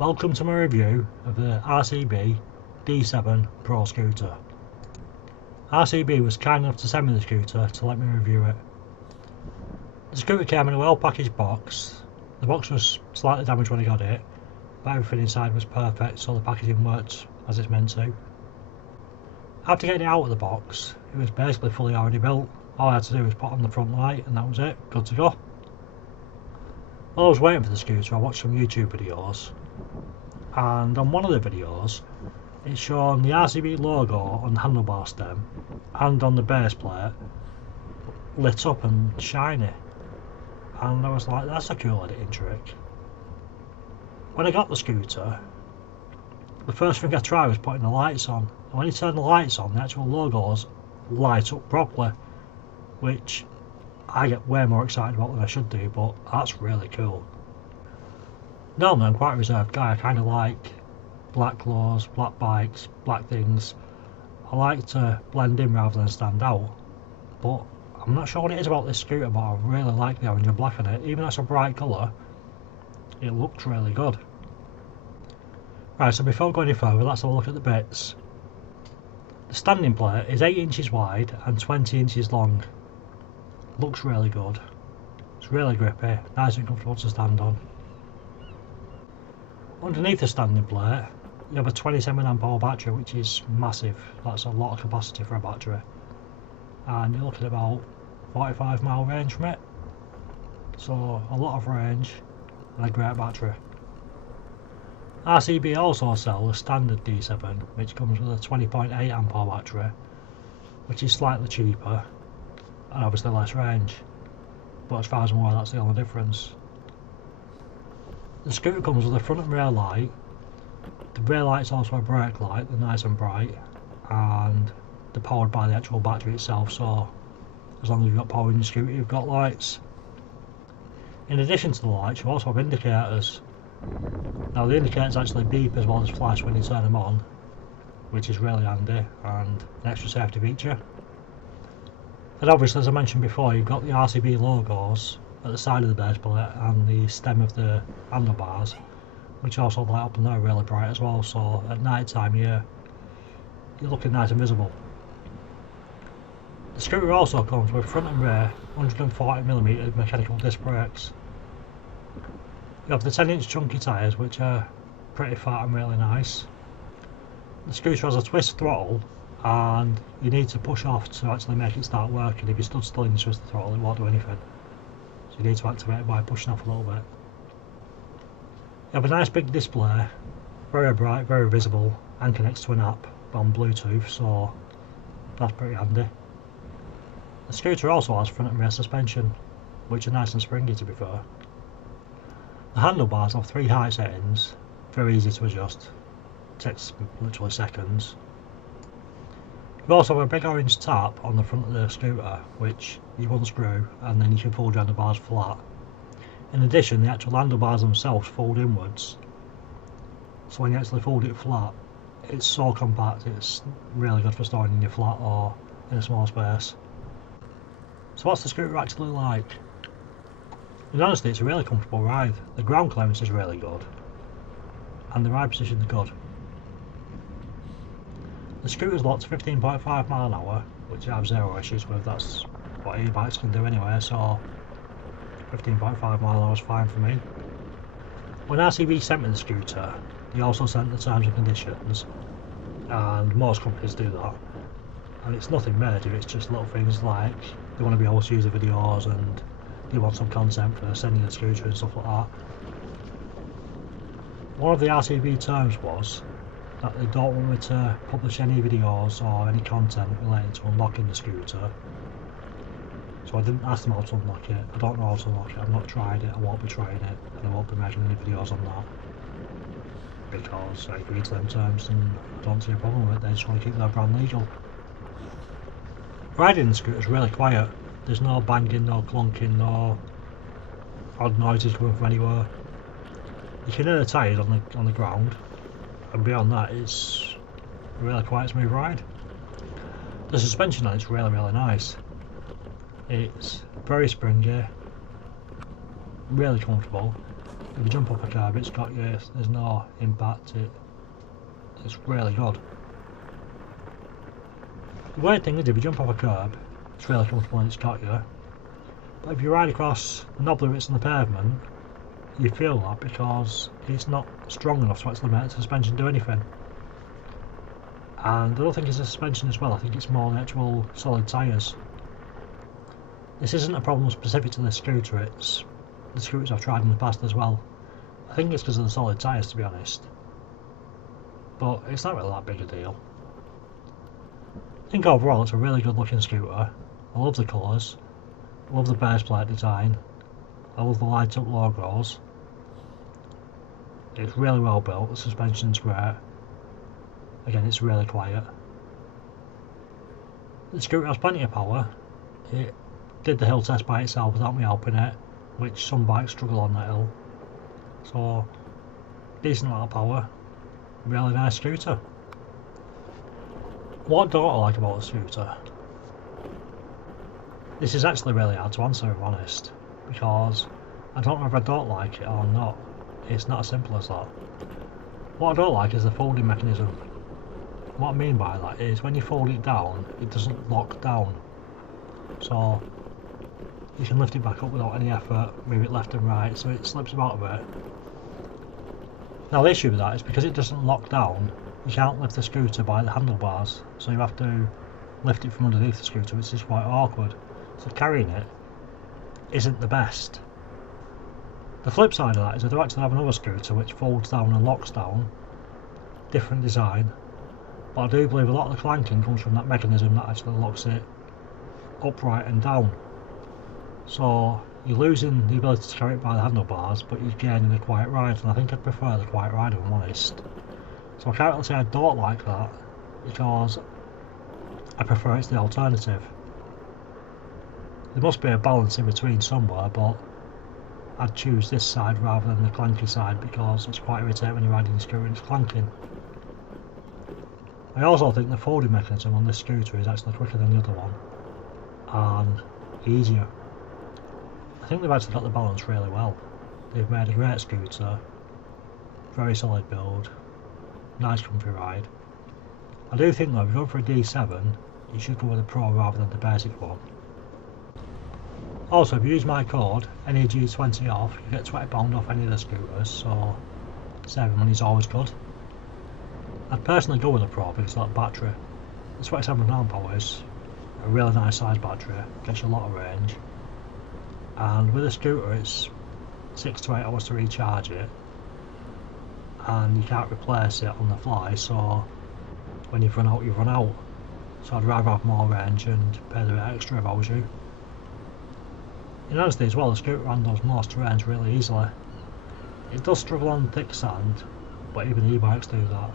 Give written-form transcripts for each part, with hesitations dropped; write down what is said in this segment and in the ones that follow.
Welcome to my review of the RCB D7 PRO scooter. RCB was kind enough to send me the scooter to let me review it. The scooter came in a well packaged box. The box was slightly damaged when I got it, but everything inside was perfect, so the packaging worked as it's meant to. After getting it out of the box, it was basically fully already built. All I had to do was put on the front light and that was it, good to go. While I was waiting for the scooter, I watched some YouTube videos, and on one of the videos it's shown the RCB logo on the handlebar stem and on the base plate lit up and shiny, and I was like, that's a cool editing trick. When I got the scooter, the first thing I tried was putting the lights on, and when you turn the lights on, the actual logos light up properly, which I get way more excited about than I should do, but that's really cool. Normally I'm quite a reserved guy. I kind of like black clothes, black bikes, black things. I like to blend in rather than stand out, but I'm not sure what it is about this scooter, but I really like the orange and black on it. Even though it's a bright colour, it looked really good. Right, so before we go any further, let's have a look at the bits. The standing plate is 8 inches wide and 20 inches long. Looks really good. It's really grippy, nice and comfortable to stand on. Underneath the standing plate you have a 27Ah battery, which is massive. That's a lot of capacity for a battery, and you're looking at about 45 mile range from it, so a lot of range and a great battery. RCB also sell the standard D7, which comes with a 20.8Ah battery, which is slightly cheaper and obviously less range, but as far as I'm aware that's the only difference. The scooter comes with a front and rear light. The rear light's also a brake light, they're nice and bright, and they're powered by the actual battery itself, so as long as you've got power in your scooter you've got lights. In addition to the lights you also have indicators. Now the indicators actually beep as well as flash when you turn them on, which is really handy and an extra safety feature. And obviously, as I mentioned before, you've got the RCB logos at the side of the base plate and the stem of the handlebars, which also light up and they're really bright as well, so at night time you're looking nice and visible. The scooter also comes with front and rear 140mm mechanical disc brakes. You have the 10-inch chunky tyres, which are pretty fat and really nice. The scooter has a twist throttle, and you need to push off to actually make it start working. If you stood still in the twist throttle it won't do anything, so you need to activate it by pushing off a little bit. You have a nice big display, very bright, very visible, and connects to an app on Bluetooth, so that's pretty handy. The scooter also has front and rear suspension, which are nice and springy to be fair. The handlebars have 3 height settings, very easy to adjust, takes literally seconds. You also have a big orange tap on the front of the scooter, which you unscrew and then you can fold your handlebars flat. In addition, the actual handlebars themselves fold inwards, so when you actually fold it flat, it's so compact, it's really good for storing in your flat or in a small space. So what's the scooter actually like? In honesty, it's a really comfortable ride. The ground clearance is really good, and the ride position is good. The scooter's locked to 15.5 mile an hour, which I have zero issues with. That's what e-bikes can do anyway, so 15.5 mile an hour is fine for me. When RCB sent me the scooter, they also sent the terms and conditions, and most companies do that. And it's nothing major, it's just little things like they want to be able to use the videos and they want some content for sending the scooter and stuff like that. One of the RCB terms was that they don't want me to publish any videos or any content related to unlocking the scooter, so I didn't ask them how to unlock it. I don't know how to unlock it, I've not tried it, I won't be trying it, and I won't be making any videos on that because I agree to them terms and I don't see a problem with it. They just want to keep their brand legal. Riding the scooter is really quiet. There's no banging, no clunking, no odd noises coming from anywhere. You can hear the tyres on the ground, and beyond that it's a really quiet, smooth ride. The suspension on it's really nice. It's very springy, really comfortable, if you jump off a curb, it's got you, there's no impact, it's really good. The weird thing is, if you jump off a curb, it's really comfortable and it's got you. But if you ride across the knobbly bits on the pavement, you feel that because it's not strong enough to actually make the suspension do anything. And I don't think it's the suspension as well, I think it's more the actual solid tyres. This isn't a problem specific to this scooter, it's the scooters I've tried in the past as well. I think it's because of the solid tyres, to be honest. But it's not really that big a deal. I think overall it's a really good looking scooter. I love the colours, I love the base plate design, I love the light up logos. It's really well built, the suspension's great. Again, it's really quiet. The scooter has plenty of power. It did the hill test by itself without me helping it, which some bikes struggle on that hill. So, decent amount of power, really nice scooter. What don't I like about the scooter? This is actually really hard to answer, if I'm honest, because I don't know if I don't like it or not. It's not as simple as that. What I don't like is the folding mechanism. What I mean by that is when you fold it down, it doesn't lock down. So you can lift it back up without any effort, move it left and right, so it slips about a bit. Now the issue with that is because it doesn't lock down, you can't lift the scooter by the handlebars, so you have to lift it from underneath the scooter, which is quite awkward. So carrying it isn't the best. The flip side of that is I do actually have another scooter which folds down and locks down, different design, but I do believe a lot of the clanking comes from that mechanism that actually locks it upright and down. So you're losing the ability to carry it by the handlebars, but you're gaining the quiet ride, and I think I'd prefer the quiet ride if I'm honest. So I can't really say I don't like that, because I prefer it's the alternative. There must be a balance in between somewhere, but I'd choose this side rather than the clanky side because it's quite irritating when you're riding the scooter and it's clanking. I also think the folding mechanism on this scooter is actually quicker than the other one and easier. I think they've actually got the balance really well. They've made a great scooter, very solid build, nice comfy ride. I do think though, if you go for a D7, you should go with a Pro rather than the basic one. Also, if you use my code, NEG20 off, you get £20 off any of the scooters, so saving money is always good. I'd personally go with a Pro because of that battery. The 27mAh is a really nice size battery, gets you a lot of range. And with a scooter it's 6 to 8 hours to recharge it, and you can't replace it on the fly, so when you've run out, you've run out. So I'd rather have more range and pay the bit extra if I was you. In honesty as well, the scooter handles most terrains really easily. It does struggle on thick sand, but even the e-bikes do that.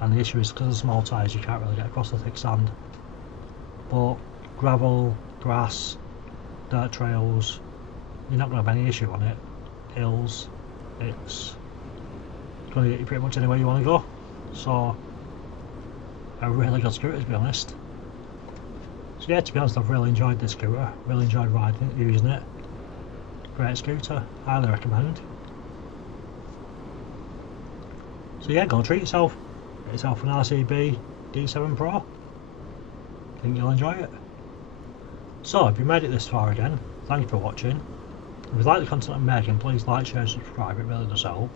And the issue is because of small tyres you can't really get across the thick sand. But gravel, grass, dirt trails, you're not going to have any issue on it. Hills, it's going to get you pretty much anywhere you want to go. So, a really good scooter to be honest. So yeah, to be honest, I've really enjoyed this scooter, really enjoyed riding it, using it. Great scooter, highly recommend. So yeah, go treat yourself. Get yourself an RCB D7 PRO. I think you'll enjoy it. So, if you made it this far again, thank you for watching. If you like the content I'm making, please like, share, subscribe, it really does help.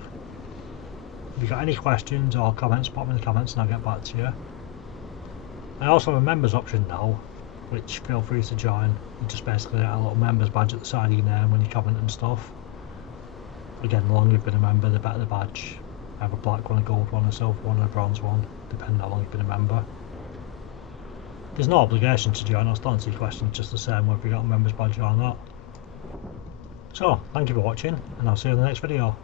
If you've got any questions or comments, pop them in the comments and I'll get back to you. I also have a members option now, which feel free to join. You just basically get a little members badge at the side of your name when you comment and stuff. Again, the longer you've been a member, the better the badge. I have a black one, a gold one, a silver one and a bronze one, depending on how long you've been a member. There's no obligation to join, I'll still answer your questions just the same whether you got a members badge or not. So, thank you for watching, and I'll see you in the next video.